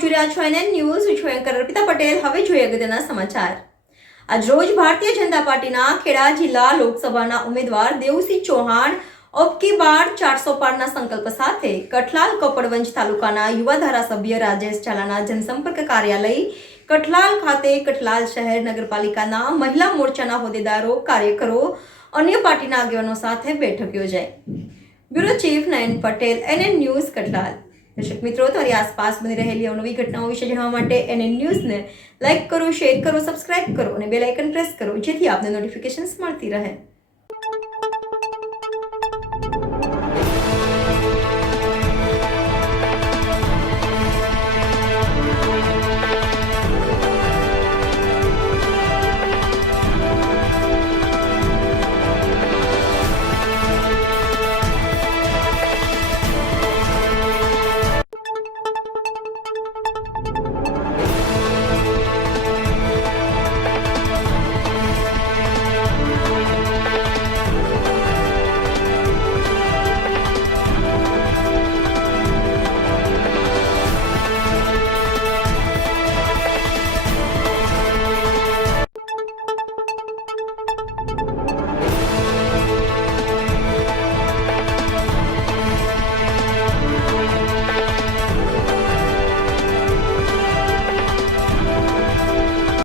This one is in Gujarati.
આપ જોઈ રહ્યા છો NN ન્યૂઝ. હું છું એન્કર અર્પિતા પટેલ. હવે જોઈએ અગત્યના સમાચાર. આજરોજ ભારતીય જનતા પાર્ટીના ખેડા જિલ્લા લોકસભાના ઉમેદવાર દેવુસિંહ ચૌહાણ અબકી બાર 400 પારના સંકલ્પ સાથે કઠલાલ કપડવંજ તાલુકાના યુવા ધારાસભ્ય રાજેશ ઝાલાના જનસંપર્ક કાર્યાલય કઠલાલ ખાતે કઠલાલ શહેર નગરપાલિકાના મહિલા મોરચાના હોદ્દેદારો, કાર્યકરો, અન્ય પાર્ટીના આગેવાનો સાથે બેઠક યોજાઈ. બ્યુરો ચીફ નયન પટેલ, NN ન્યૂઝ કઠલાલ. દર્શક મિત્રો, તમારી આસપાસ બની રહેલી અવનવી ઘટનાઓ વિશે જાણવા માટે NN ન્યૂઝને લાઇક કરો, શેર કરો, સબસ્ક્રાઇબ કરો અને બેલ આઇકન પ્રેસ કરો, જેથી આપને નોટિફિકેશન્સ મળતી રહે.